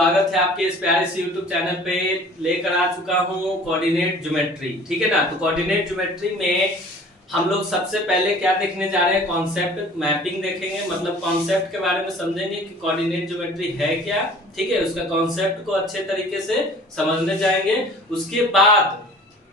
स्वागत है आपके इस प्यारे से YouTube चैनल पे। लेकर आ चुका हूँ कोऑर्डिनेट ज्योमेट्री, ठीक है ना। तो कोऑर्डिनेट ज्योमेट्री में हम लोग सबसे पहले क्या देखने जा रहे हैं, कॉन्सेप्ट मैपिंग देखेंगे। मतलब कॉन्सेप्ट के बारे में समझेंगे कि कोऑर्डिनेट ज्योमेट्री है क्या, ठीक है। उसका कॉन्सेप्ट को अच्छे तरीके से समझने जाएंगे। उसके बाद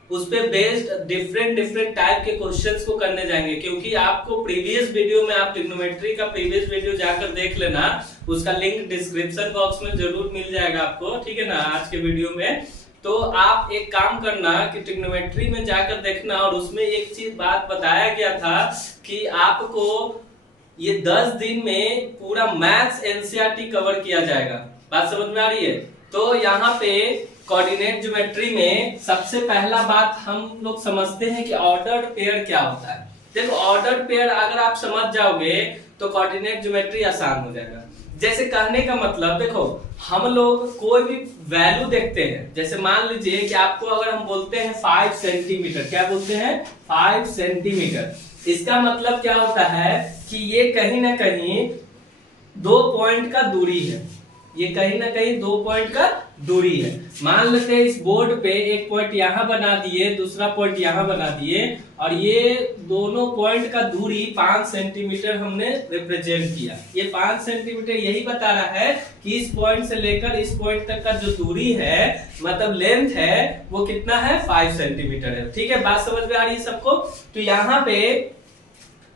उस पे बेस्ड डिफरेंट टाइप के क्वेश्चंस को करने जाएंगे, क्योंकि आपको प्रीवियस वीडियो में आप ट्रिग्नोमेट्री का प्रीवियस वीडियो जाकर देख लेना, उसका लिंक डिस्क्रिप्शन बॉक्स में जरूर मिल जाएगा आपको, ठीक है ना। आज के वीडियो में तो आप एक काम करना कि ट्रिग्नोमेट्री में जाकर देखना, और उसमें एक चीज बात बताया गया था कि आपको ये 10 दिन में पूरा मैथ्स एनसीईआरटी कवर किया जाएगा। बात समझ में आ रही है? तो यहाँ पे कोऑर्डिनेट ज्योमेट्री में सबसे पहला बात हम लोग समझते हैं कि ऑर्डर्ड पेयर क्या होता है। देखो, ऑर्डर्ड पेयर अगर आप समझ जाओगे तो कोऑर्डिनेट ज्योमेट्री आसान हो जाएगा। जैसे कहने का मतलब, देखो हम लोग कोई भी वैल्यू देखते हैं, जैसे मान लीजिए कि आपको अगर हम बोलते हैं 5 सेंटीमीटर, क्या बोलते हैं 5 सेंटीमीटर, इसका मतलब क्या होता है कि ये कहीं ना कहीं 2 पॉइंट का दूरी है, ये कहीं ना कहीं 2 पॉइंट का दूरी है। मान लेते हैं इस बोर्ड पे एक पॉइंट यहां बना दिए, दूसरा पॉइंट यहां बना दिए, और ये दोनों पॉइंट का दूरी 5 सेंटीमीटर हमने रिप्रेजेंट किया। ये 5 सेंटीमीटर यही बता रहा है कि इस पॉइंट से लेकर इस पॉइंट तक का जो दूरी है, मतलब लेंथ है, वो कितना है 5 सेंटीमीटर है, ठीक है। बात समझ में आ रही है सबको? तो यहाँ पे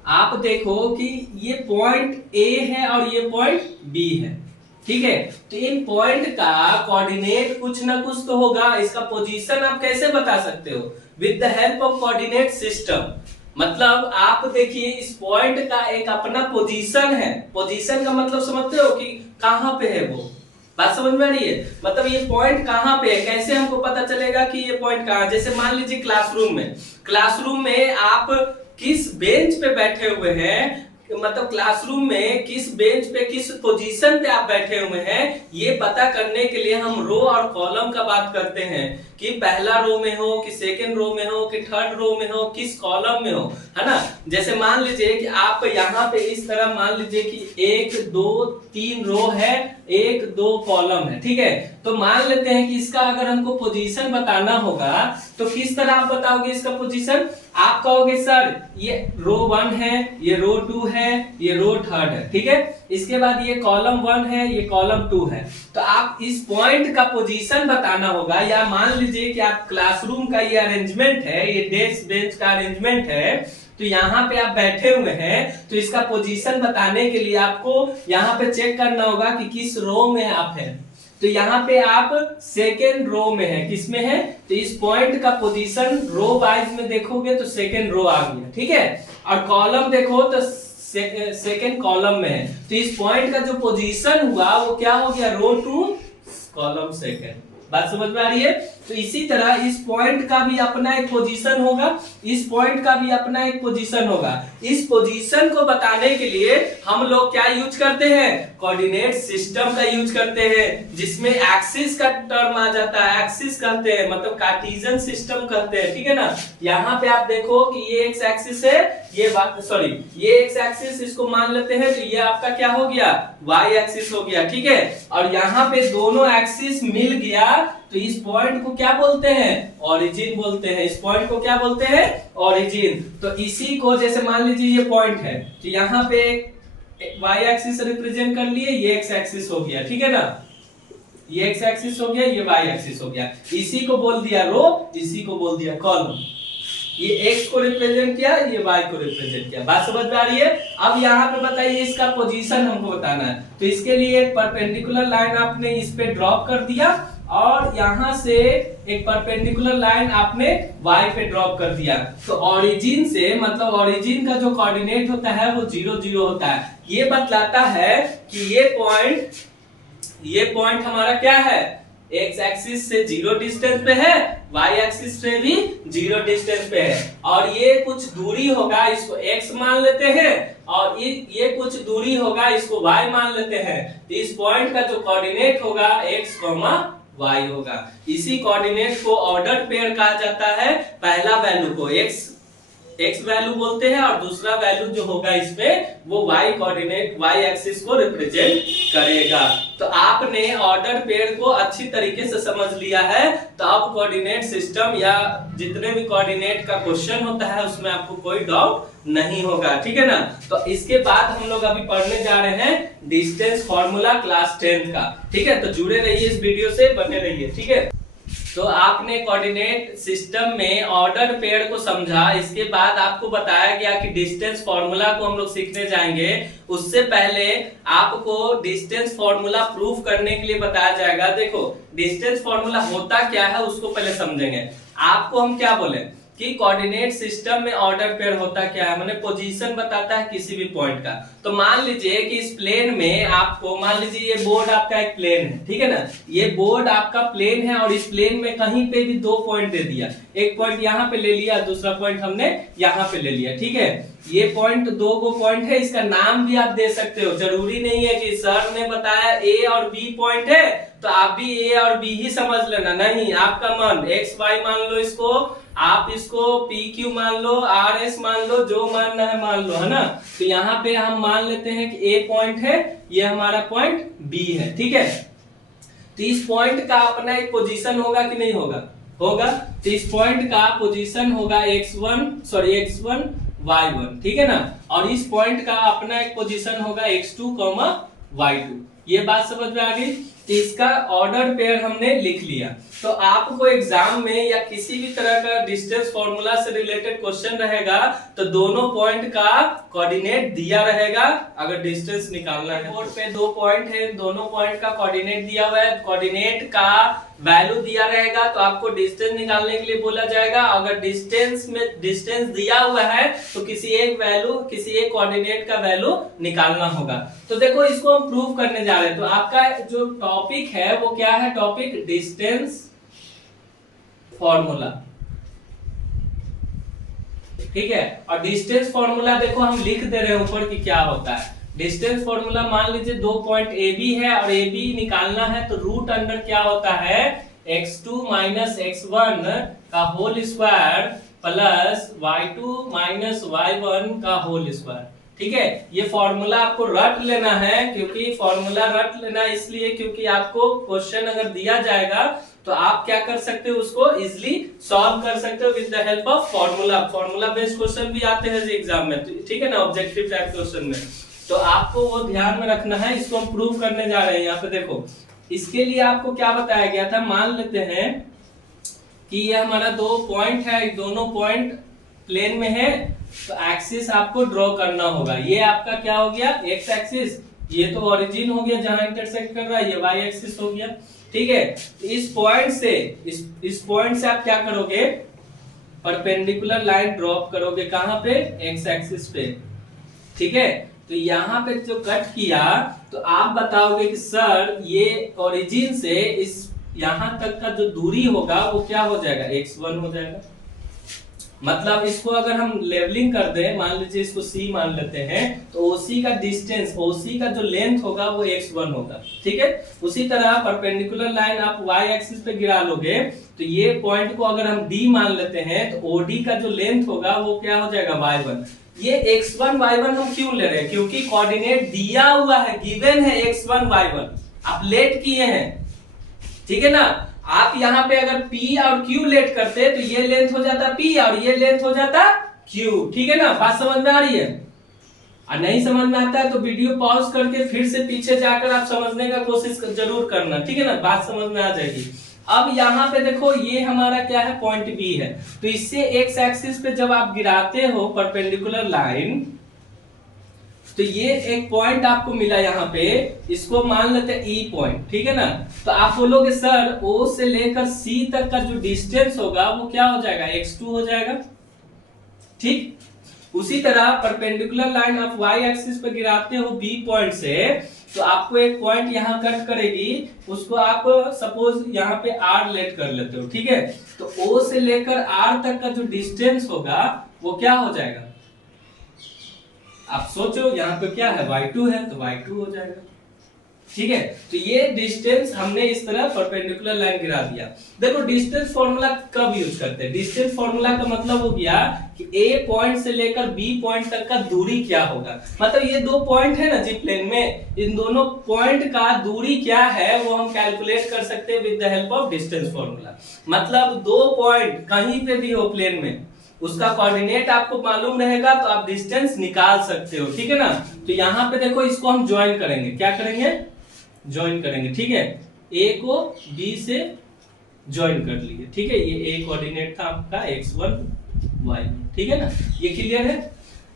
आप देखो कि ये पॉइंट ए है और ये पॉइंट बी है, ठीक है। तो इन पॉइंट का कोऑर्डिनेट कुछ ना कुछ तो होगा। इसका पोजीशन आप कैसे बता सकते हो? With the help of coordinate system. मतलब आप देखिए, इस पॉइंट का एक अपना पोजीशन है। पोजीशन का मतलब समझते हो कि कहां पे है वो? बात समझ में आ रही है? मतलब ये पॉइंट कहां पे है, कैसे हमको पता चलेगा कि ये पॉइंट कहां? जैसे मान लीजिए क्लासरूम में आप किस बेंच पे बैठे हुए हैं, मतलब क्लासरूम में किस बेंच पे किस पोजीशन पे आप बैठे हुए हैं, ये पता करने के लिए हम रो और कॉलम का बात करते हैं कि पहला रो में हो कि सेकंड रो में हो कि थर्ड रो में हो, किस कॉलम में हो, है ना। जैसे मान लीजिए कि आप यहाँ पे इस तरह मान लीजिए कि 1 2 3 रो है, 1 2 कॉलम है, ठीक है। तो मान लेते हैं कि इसका अगर हमको पोजीशन बताना होगा तो किस तरह आप बताओगे इसका पोजीशन? आप कहोगे सर ये रो 1 है, ये रो 2 है, ये रो 3 है, ठीक है। इसके बाद ये कॉलम 1 है, ये कॉलम 2 है। तो आप इस पॉइंट का पोजीशन बताना होगा, या मान लीजिए कि आप क्लासरूम का ये अरेंजमेंट है, ये डेस्क बेंच का अरेंजमेंट है, तो यहाँ पे आप बैठे हुए हैं, तो इसका पोजीशन बताने के लिए आपको यहाँ पे चेक करना होगा कि किस रो में आप हैं। तो यहाँ पे आप सेकेंड रो में है, किसमें है? तो इस पॉइंट का पोजीशन रो वाइज में देखोगे तो सेकेंड रो आ गया, ठीक है। और कॉलम देखो तो सेकेंड कॉलम में है, तो इस पॉइंट का जो पोजीशन हुआ वो क्या हो गया? रो 2 कॉलम सेकेंड। बात समझ में आ रही है? तो इसी तरह इस पॉइंट का भी अपना एक पोजीशन होगा, इस पॉइंट का भी अपना एक पोजीशन होगा। इस पोजीशन को बताने के लिए हम लोग क्या यूज करते हैं? कोऑर्डिनेट सिस्टम का यूज करते हैं, जिसमें एक्सिस का टर्म आ जाता है। एक्सिस कहते हैं, मतलब कार्टेशियन सिस्टम कहते हैं, ठीक है ना। यहाँ पे आप देखो कि ये एक्स एक्सिस है, ये एक्स एक्सिस इसको मान लेते हैं, तो ये आपका क्या हो गया? वाई एक्सिस हो गया, ठीक है। और यहाँ पे दोनों एक्सिस मिल गया, तो इस पॉइंट को क्या बोलते हैं? ओरिजिन बोलते हैं। इस पॉइंट को क्या बोलते हैं? ओरिजिन। तो इसी को जैसे मान लीजिए ये पॉइंट है, तो यहाँ पे वाई एक्सिस रिप्रेजेंट कर लिए, ये एक्स एक्सिस हो गया, ठीक है ना। ये एक्स एक्सिस हो गया, ये वाई एक्सिस हो गया। इसी को बोल दिया रो, इसी को बोल दिया कॉलम। ये एक्स को रिप्रेजेंट किया, ये वाई को रिप्रेजेंट किया। बात समझ में आ रही है? अब यहाँ पे बताइए इसका पोजीशन हमको बताना है, तो इसके लिए एक परपेंडिकुलर लाइन आपने इस पे ड्रॉप कर दिया, और यहां से एक परपेंडिकुलर लाइन आपने y पे ड्रॉप कर दिया। तो ओरिजिन से, मतलब ओरिजिन का जो कोऑर्डिनेट होता है वो 0 0 होता है। ये बतलाता है कि ये पॉइंट हमारा क्या है? एक्स एक्सिस से 0 डिस्टेंस पे है, वाई एक्सिस से भी 0 डिस्टेंस पे है, और ये कुछ दूरी होगा, इसको x मान लेते हैं, और ये कुछ दूरी होगा, इसको y मान लेते हैं। तो इस पॉइंट का जो कोऑर्डिनेट होगा x, y होगा। इसी कोऑर्डिनेट को ऑर्डर पेयर कहा जाता है। पहला वैल्यू को x वैल्यू बोलते हैं, और दूसरा वैल्यू जो होगा इसमें वो y कोऑर्डिनेट y एक्सिस को रिप्रेजेंट करेगा। तो आपने ऑर्डर पेयर को अच्छी तरीके से समझ लिया है, तो अब कोऑर्डिनेट सिस्टम या जितने भी कोऑर्डिनेट का क्वेश्चन होता है उसमें आपको कोई डाउट नहीं होगा, ठीक है ना। तो इसके बाद हम लोग अभी पढ़ने जा रहे हैं डिस्टेंस फॉर्मूला क्लास 10 का, ठीक है। तो जुड़े रहिए इस वीडियो से, बने रहिए, ठीक है। तो आपने कोऑर्डिनेट सिस्टम में ऑर्डर पेयर को समझा, इसके बाद आपको बताया गया कि डिस्टेंस फॉर्मूला को हम लोग सीखने जाएंगे। उससे पहले आपको डिस्टेंस फॉर्मूला प्रूफ करने के लिए बताया जाएगा। देखो डिस्टेंस फॉर्मूला होता क्या है उसको पहले समझेंगे। आपको हम क्या बोले कि कोऑर्डिनेट सिस्टम में ऑर्डर पेयर होता क्या है, मैंने पोजीशन बताता है किसी भी पॉइंट का। तो मान लीजिए कि इस प्लेन में आपको, मान लीजिए ये बोर्ड आपका एक प्लेन है, ठीक है ना। ये बोर्ड आपका प्लेन है और इस प्लेन में कहीं पे भी 2 पॉइंट दे दिया, एक पॉइंट यहाँ पे ले लिया, दूसरा पॉइंट हमने यहाँ पे ले लिया, ठीक है। ये पॉइंट 2 गो पॉइंट है, इसका नाम भी आप दे सकते हो। जरूरी नहीं है कि सर ने बताया ए और बी पॉइंट है तो आप भी ए और बी ही समझ लेना, नहीं, आपका मन एक्स वाई मान लो, इसको आप इसको पी क्यू मान लो, आर एस मान लो, जो मानना है मान लो, है ना। तो यहाँ पे हम मान लेते हैं कि ए पॉइंट है, ये हमारा पॉइंट बी है, ठीक है। तो इस पॉइंट का अपना एक पोजीशन होगा कि नहीं होगा, होगा। तो इस पॉइंट का पोजीशन होगा x1 y1, ठीक है ना। और इस पॉइंट का अपना एक पोजीशन होगा x2, y2। ये बात समझ में आ गई। तो इसका ऑर्डर पेयर हमने लिख लिया। तो आपको एग्जाम में या किसी भी तरह का डिस्टेंस फॉर्मूला से रिलेटेड क्वेश्चन रहेगा तो दोनों पॉइंट का कोऑर्डिनेट दिया रहेगा अगर डिस्टेंस निकालना है। बोर्ड पे 2 पॉइंट है, दोनों पॉइंट का कोऑर्डिनेट दिया हुआ है, कोऑर्डिनेट का वैल्यू दिया रहेगा, तो आपको डिस्टेंस निकालने के लिए बोला जाएगा। अगर डिस्टेंस दिया हुआ है तो किसी एक कोऑर्डिनेट का वैल्यू निकालना होगा। तो देखो इसको हम प्रूव करने जा रहे हैं। तो आपका जो टॉपिक है वो क्या है, टॉपिक डिस्टेंस फॉर्मूला, ठीक है। और डिस्टेंस फॉर्मूला देखो हम लिख दे रहे हैं ऊपर कि क्या होता है। डिस्टेंस फॉर्मूला मान लीजिए 2 पॉइंट ए बी है और ए बी निकालना है, तो रूट अंडर क्या होता है, x2 माइनस x1 का whole square plus y2 minus y1 का होल स्क्वायर, ठीक है। ये फॉर्मूला आपको रट लेना है, क्योंकि फॉर्मूला रट लेना इसलिए क्योंकि आपको क्वेश्चन अगर दिया जाएगा तो आप क्या कर सकते हो, उसको इजिली सॉल्व कर सकते हो with the help of formula. Formula based question भी आते हैं एग्जाम में, ठीक है ना, ऑब्जेक्टिव टाइप क्वेश्चन में। तो आपको वो ध्यान में रखना है। इसको हम प्रूव करने जा रहे हैं। यहाँ पे देखो इसके लिए आपको क्या बताया गया था, मान लेते हैं कि ये हमारा 2 पॉइंट है, दोनों पॉइंट प्लेन में है, तो एक्सिस आपको ड्रॉ करना होगा। ये आपका क्या हो गया, एक्स एक्सिस, ये तो ओरिजिन हो गया जहां इंटरसेक्ट कर रहा है, ये वाई एक्सिस हो गया, ठीक है। तो इस पॉइंट से आप क्या करोगे, परपेंडिकुलर लाइन ड्रॉप करोगे, कहां पे, एक्स एक्सिस पे, ठीक है। तो यहाँ पे जो कट किया तो आप बताओगे कि सर ये ओरिजिन से इस यहां तक का जो दूरी होगा वो क्या हो जाएगा, x1 हो जाएगा। मतलब इसको अगर हम लेवलिंग कर दें, मान लीजिए इसको c मान लेते हैं, तो OC का डिस्टेंस, OC का जो लेंथ होगा वो x1 होगा, ठीक है। उसी तरह परपेंडिकुलर लाइन आप y एक्सिस पे गिरा लोगे, तो ये पॉइंट को अगर हम D मान लेते हैं तो OD का जो लेंथ होगा वो क्या हो जाएगा, y1। ये x1 y1 हम क्यों ले रहे हैं, क्योंकि कोऑर्डिनेट दिया हुआ है, गिवन है x1 y1, आप लेट किए हैं, ठीक है ना। आप यहाँ पे अगर P और Q लेट करते तो ये लेंथ हो जाता P और ये लेंथ हो जाता Q, ठीक है ना। बात समझ में आ रही है? और नहीं समझ में आता है तो वीडियो पॉज करके फिर से पीछे जाकर आप समझने का कोशिश जरूर करना, ठीक है ना, बात समझ में आ जाएगी। अब यहाँ पे देखो ये हमारा क्या है, पॉइंट B है, तो इससे एक्स एक्सिस पे जब आप गिराते हो परपेंडिकुलर लाइन, तो ये एक पॉइंट आपको मिला यहाँ पे, इसको मान लेते हैं E पॉइंट, ठीक है ना। तो आप बोलोगे सर O से लेकर C तक का जो डिस्टेंस होगा वो क्या हो जाएगा, x2 हो जाएगा, ठीक। उसी तरह परपेंडिकुलर लाइन आप y एक्सिस पे गिराते हो B पॉइंट से, तो आपको एक पॉइंट यहाँ कट करेगी, उसको आप सपोज यहाँ पे R लेट कर लेते हो, ठीक है। तो O से लेकर R तक का जो डिस्टेंस होगा वो क्या हो जाएगा, आप सोचो, यहाँ पे क्या है, y2 है तो y2 हो जाएगा, ठीक है। तो ये डिस्टेंस हमने इस तरह परपेंडिकुलर लाइन गिरा दिया। देखो डिस्टेंस फॉर्मूला कब यूज करते हैं? डिस्टेंस फॉर्मूला का मतलब हो गया कि ए पॉइंट से लेकर बी पॉइंट तक का दूरी क्या होगा। मतलब ये दो पॉइंट है ना जी प्लेन में, इन दोनों पॉइंट का दूरी क्या है वो हम कैलकुलेट कर सकते हैं with the help of distance formula. मतलब दो पॉइंट कहीं पे भी हो प्लेन में, उसका कोऑर्डिनेट आपको मालूम रहेगा तो आप डिस्टेंस निकाल सकते हो, ठीक है ना। तो यहाँ पे देखो इसको हम ज्वाइन करेंगे, क्या करेंगे? ज्वाइन करेंगे, ठीक है। ए को बी से ज्वाइन कर लिए, ठीक है। ये ए कोऑर्डिनेट था आपका x1 y1, ठीक है ना। ये क्लियर है।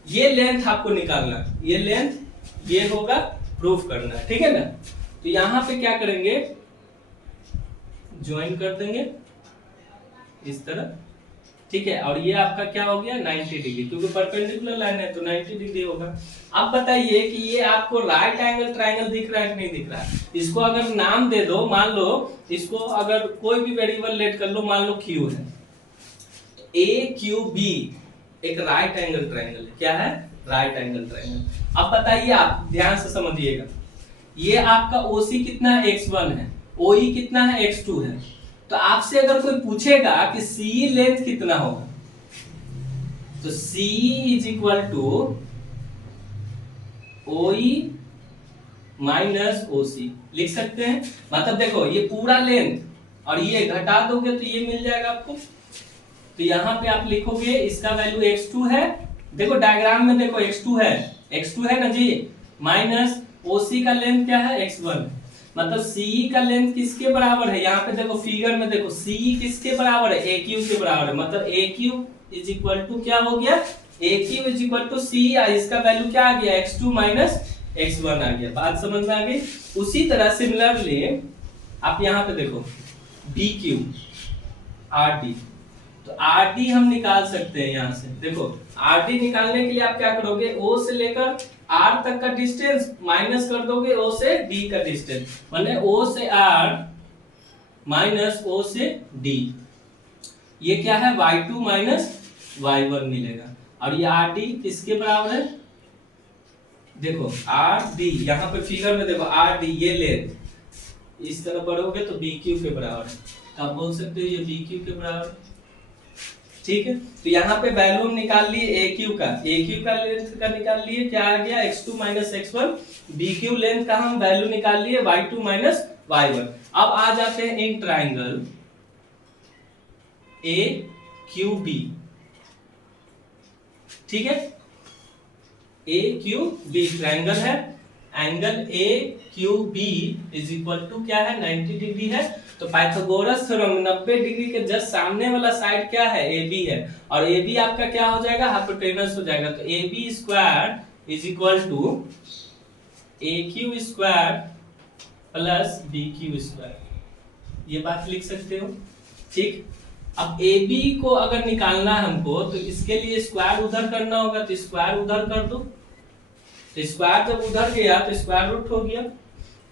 ये लेंथ आपको निकालना है, ये लेंथ ये होगा, प्रूफ करना है, ठीक है ना। तो यहां पे क्या करेंगे? ज्वाइन कर देंगे इस तरह, ठीक है। और ये आपका क्या हो गया? 90 डिग्री, क्योंकि परपेंडिकुलर लाइन है तो 90 डिग्री होगा। अब बताइए कि ये आपको राइट एंगल ट्रायंगल दिख रहा है कि नहीं दिख रहा है? इसको अगर नाम दे दो, मान लो इसको अगर कोई भी वेरिएबल लेट कर लो, मान लो क्यू है, तो ए क्यू बी एक राइट एंगल ट्रायंगल है। क्या है? Right angle triangle. अब बताइए, आप ध्यान से समझिएगा, ये आपका ओसी कितना है? x1 है, ओई कितना है? x2 है। तो आपसे अगर कोई पूछेगा कि सी लेंथ कितना होगा, तो C is equal to OE minus OC लिख सकते हैं। मतलब देखो ये पूरा लेंथ और ये घटा दोगे तो ये मिल जाएगा आपको। तो यहाँ पे आप लिखोगे इसका वैल्यू x2 है, देखो डायग्राम में देखो x2 है ना जी, माइनस OC का लेंथ क्या है? x1। मतलब CE का लेंथ किसके बराबर है? यहाँ पे देखो फिगर में देखो CE किसके बराबर है? AQ के बराबर है। मतलब AQ इज इक्वल टू क्या हो गया? AQ is equal to CE, इसका वैल्यू क्या आ गया? x2 माइनस x1 आ गया। बात समझ में आ गई। उसी तरह सिमिलरली आप यहाँ पे देखो BQ RD, तो RD हम निकाल सकते हैं यहाँ से। देखो RD निकालने के लिए आप क्या करोगे? O से लेकर R तक का डिस्टेंस माइनस कर दोगे O से D का डिस्टेंस, मतलब O से R माइनस O से D, ये क्या है? y2 माइनस y1 मिलेगा। और ये RD किसके बराबर है? देखो RD, यहाँ पे फिगर में देखो RD ये लेंथ इस तरह बढ़ोगे तो BQ के बराबर है। आप बोल सकते हो ये BQ के बराबर, ठीक है। तो यहाँ पे वैल्यू हम निकाल लिए AQ का लेंथ का निकाल लिए, क्या आ गया? x2 minus x1। BQ length का हम वैल्यू निकाल लिए y2 माइनस y1। अब आ जाते हैं इन ट्राइंगल AQB, ठीक है। AQB ट्राइंगल है, angle AQB is equal to क्या है? 90 डिग्री है। तो पाइथागोरस थ्योरम 90 डिग्री के जस्ट सामने वाला साइड क्या है? AB है, और AB आपका क्या हो जाएगा? हाइपोटेनस हो जाएगा। तो AB square is equal to AQ square plus BQ square, ये बात लिख सकते हो, ठीक। अब AB को अगर निकालना है हमको तो इसके लिए स्क्वायर उधर करना होगा, तो स्क्वायर उधर कर दो। तो स्क्वायर जब उधर गया तो स्क्वायर रूट हो गया।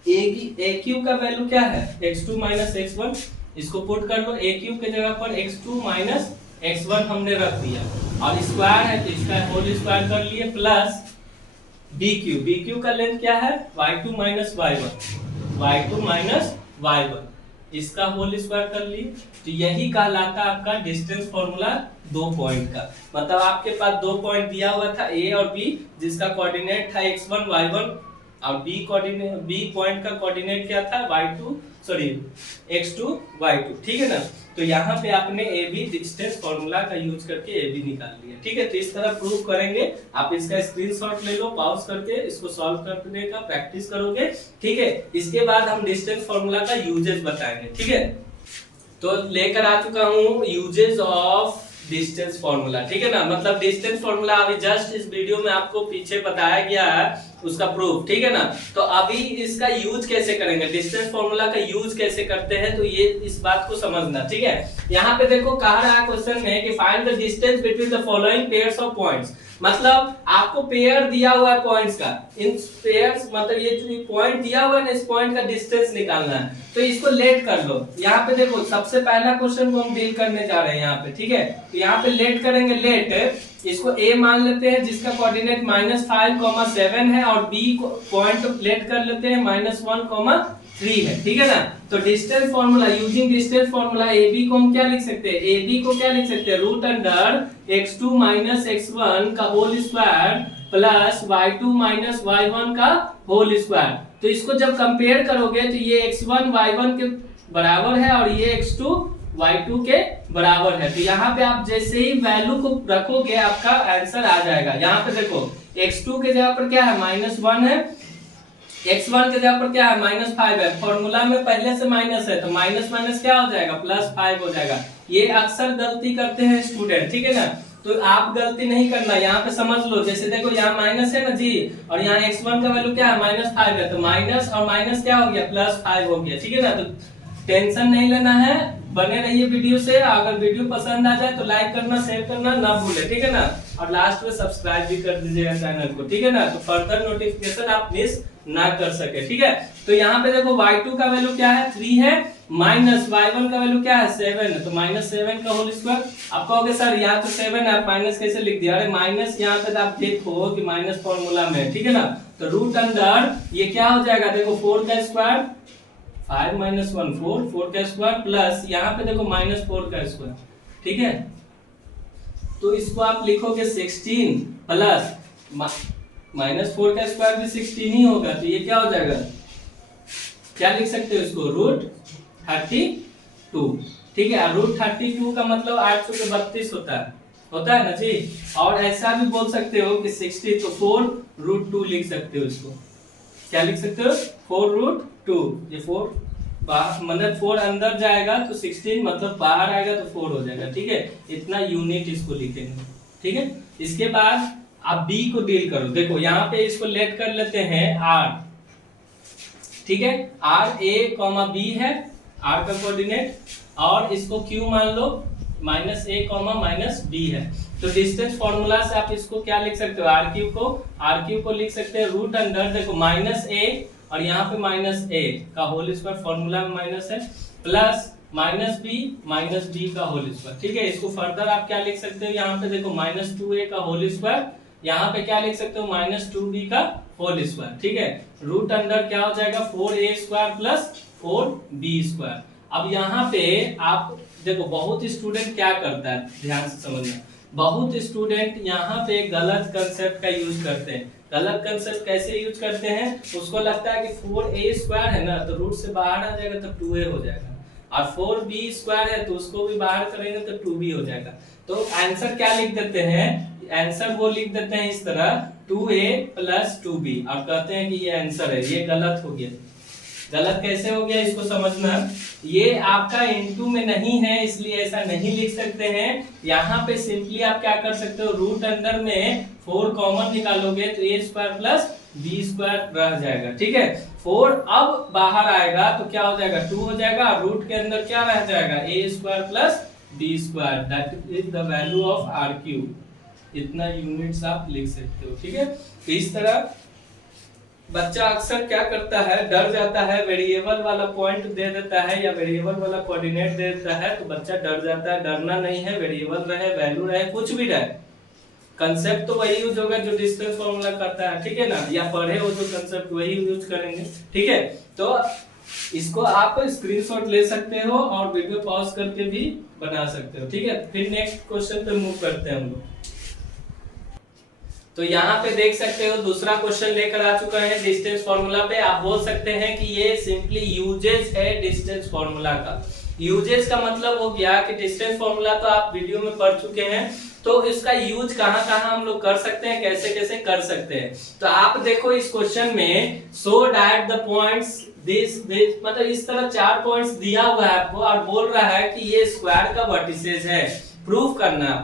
AQ का वैल्यू क्या है? x2 माइनस x1, इसको पुट कर लो। AQ के जगह पर x2 माइनस x1 हमने रख दिया, और स्क्वायर है तो इसका होल स्क्वायर कर लिए, प्लस BQ का लेंथ क्या है? y2 माइनस y1, इसका होल स्क्वायर कर लिए। तो यही कहलाता है आपका डिस्टेंस फॉर्मूला दो पॉइंट का। मतलब आपके पास दो पॉइंट दिया हुआ था A और B, जिसका कोऑर्डिनेट था x1 y1, और B पॉइंट का कोऑर्डिनेट क्या था? x2 y2, ठीक है ना। तो यहाँ पे आपने AB डिस्टेंस फॉर्मूला का यूज करके AB निकाल लिया, ठीक है। तो इस तरह प्रूव करेंगे, आप इसका स्क्रीनशॉट ले लो, पॉज करके इसको सॉल्व करने का प्रैक्टिस करोगे, ठीक है। इसके बाद हम डिस्टेंस फॉर्मूला का यूजेस बताएंगे, ठीक है। तो लेकर आ चुका हूँ यूजेस ऑफ डिस्टेंस फॉर्मूला, ठीक है ना। मतलब डिस्टेंस फॉर्मूला अभी जस्ट इस वीडियो में आपको पीछे बताया गया है उसका प्रूफ, ठीक है ना। तो अभी इसका यूज कैसे करेंगे, डिस्टेंस फॉर्मूला का यूज कैसे करते हैं, तो ये इस बात को समझना, ठीक है। यहाँ पे देखो कहा रहा है क्वेश्चन में कि find the distance between the following pairs of points. मतलब आपको पेयर दिया हुआ है पॉइंट्स का, इन पेयर्स मतलब ये जो पॉइंट दिया हुआ है ना, इस पॉइंट का डिस्टेंस निकालना है। तो इसको लेट कर लो। यहाँ पे देखो सबसे पहला क्वेश्चन को हम डील करने जा रहे हैं यहाँ पे, ठीक है। तो यहाँ पे लेट करेंगे, लेट इसको a मान लेते हैं जिसका कोऑर्डिनेट -5,7 है, और b को पॉइंट लेट कर लेते हैं -1,3 है, ठीक है ना। तो distance formula, using distance formula ab को हम क्या लिख सकते हैं, ab को क्या लिख सकते हैं, root under x2 minus x1 का whole square plus y2 minus y1 का होल स्क्वायर। तो इसको जब कंपेयर करोगे तो ये x1 y1 के बराबर है और ये x2 y2 के बराबर है। तो यहाँ पे आप जैसे ही वैल्यू को रखोगे आपका आंसर आ जाएगा। यहाँ पे देखो x2 के जगह पर क्या है -1 है, x1 के जगह पर क्या है -5 है। फॉर्मूला में पहले से माइनस है तो माइनस माइनस क्या हो जाएगा, +5 हो जाएगा। ये अक्सर गलती करते हैं स्टूडेंट, ठीक है ना। तो आप गलती नहीं करना, यहाँ पे समझ लो। जैसे देखो यहाँ माइनस है ना जी, और यहाँ x1 का वैल्यू क्या है -5 है, तो माइनस और माइनस क्या हो गया, +5 हो गया, ठीक है ना। तो टेंशन नहीं लेना है, बने रहिए वीडियो से। अगर वीडियो पसंद आ जाए तो लाइक करना, शेयर करना ना भूले, ठीक है ना। और लास्ट में सब्सक्राइब भी कर दीजिएगा चैनल को, ठीक है ना। तो फर्दर नोटिफिकेशन आप मिस ना कर सके, ठीक है। तो यहाँ पे देखो y2 का वैल्यू क्या है, 3 है, माइनस y1 का वैल्यू क्या है, 7 है। तो -7 का होल स्क्वायर। आप कहोगे सर यहाँ तो 7 है, आप माइनस कैसे लिख दिया। अरे माइनस यहाँ पे आप देखो कि माइनस फॉर्मूला में, ठीक है ना। तो रूट अंडर ये क्या हो जाएगा, देखो 4 का स्क्वायर, 5 - 1 4, 4 का स्क्वायर प्लस यहाँ पे देखो -4 का स्क्वायर, ठीक है। तो इसको आप लिखोगे 16 प्लस -4 का स्क्वायर भी 16 ही होगा। तो ये क्या हो जाएगा, क्या लिख सकते हो इसको, √32, ठीक है। √32 का मतलब 832 होता है ना जी। और ऐसा भी बोल सकते हो कि 60, तो 4√2 लिख सकते हो इसको। क्या लिख सकते हो, 4√2। ये 4 मतलब 4 अंदर जाएगा तो 16 मतलब बाहर आएगा तो 4 हो जाएगा, ठीक है। इतना यूनिट इसको लिखेंगे, ठीक है। इसके बाद आप b को डील करो। देखो यहाँ पे इसको लेट कर लेते हैं r, ठीक है। r a, b है r का कोऑर्डिनेट, और इसको q मान लो -a, -b है। तो डिस्टेंस फॉर्मूला से आप इसको क्या लिख सकते हो, r3 को लिख सकते हैं रूट अंडर, देखो -a और यहाँ पे -a का होल स्क्वायर, फॉर्मूला में माइनस है, प्लस -b का होल स्क्वायर, ठीक है। इसको फर्दर आप क्या लिख सकते हो, यहाँ पे देखो -2a का होल स्क्वायर, यहाँ पे क्या लिख सकते हो, -2b का होल स्क्वायर, ठीक है। रूट अंडर क्या हो जाएगा, 4a square plus 4b square. अब यहाँ पे आप देखो बहुत स्टूडेंट क्या करता है, ध्यान से समझना। बहुत स्टूडेंट यहाँ पे गलत कंसेप्ट का यूज करते हैं। गलत कंसेप्ट कैसे यूज करते हैं, उसको लगता है कि 4a स्क्वायर है ना, तो रूट से बाहर आ जाएगा तो 2a हो जाएगा, और 4b स्क्वायर है तो उसको भी बाहर करेंगे तो 2b हो जाएगा। तो आंसर क्या लिख देते हैं, आंसर वो लिख देते हैं इस तरह 2a प्लस 2b, और कहते हैं कि ये आंसर है। ये गलत हो गया। गलत कैसे हो गया इसको समझना। ये आपका इनटू में नहीं है इसलिए ऐसा नहीं लिख सकते हैं। यहाँ पे सिंपली आप क्या कर सकते हो, रूट अंडर में 4 कॉमन निकालोगे तो a square plus b square रह जाएगा, ठीक है। 4 अब बाहर आएगा तो क्या हो जाएगा, 2 हो जाएगा। रूट के अंदर क्या रह जाएगा, a square plus b square, that is the value of r3। इतना यूनिट्स आप लिख सकते हो, ठीक है। तो इस तरह बच्चा अक्सर क्या करता है, डर जाता है, वेरिएबल वाला पॉइंट दे देता है या वेरिएबल वाला कोऑर्डिनेट दे देता है तो बच्चा डर जाता है। डरना नहीं है, वेरिएबल रहे, वैल्यू रहे, कुछ भी रहे, कंसेप्ट तो वही यूज होगा जो डिस्टेंस फॉर्मूला करता है, ठीक है ना। या पढ़े हो जो कंसेप्ट वही यूज करेंगे, ठीक है। तो इसको आप स्क्रीनशॉट ले सकते हो और वीडियो पॉज करके भी बना सकते हो, ठीक है। फिर नेक्स्ट क्वेश्चन पे मूव करते हैं हम लोग। तो यहाँ पे देख सकते हो दूसरा क्वेश्चन लेकर आ चुका है डिस्टेंस फॉर्मूला पे। आप बोल सकते हैं कि ये सिंपली यूजेज है डिस्टेंस फॉर्मूला का। यूजेज का मतलब हो गया कि डिस्टेंस फॉर्मूला तो आप वीडियो में पढ़ चुके हैं, तो इसका यूज कहाँ कहाँ हम लोग कर सकते हैं, कैसे कैसे कर सकते हैं। तो आप देखो इस क्वेश्चन में so that the points this मतलब इस तरह 4 पॉइंट्स दिया हुआ है आपको और बोल रहा है कि ये स्क्वायर का वर्टिसेस है। प्रूव करना,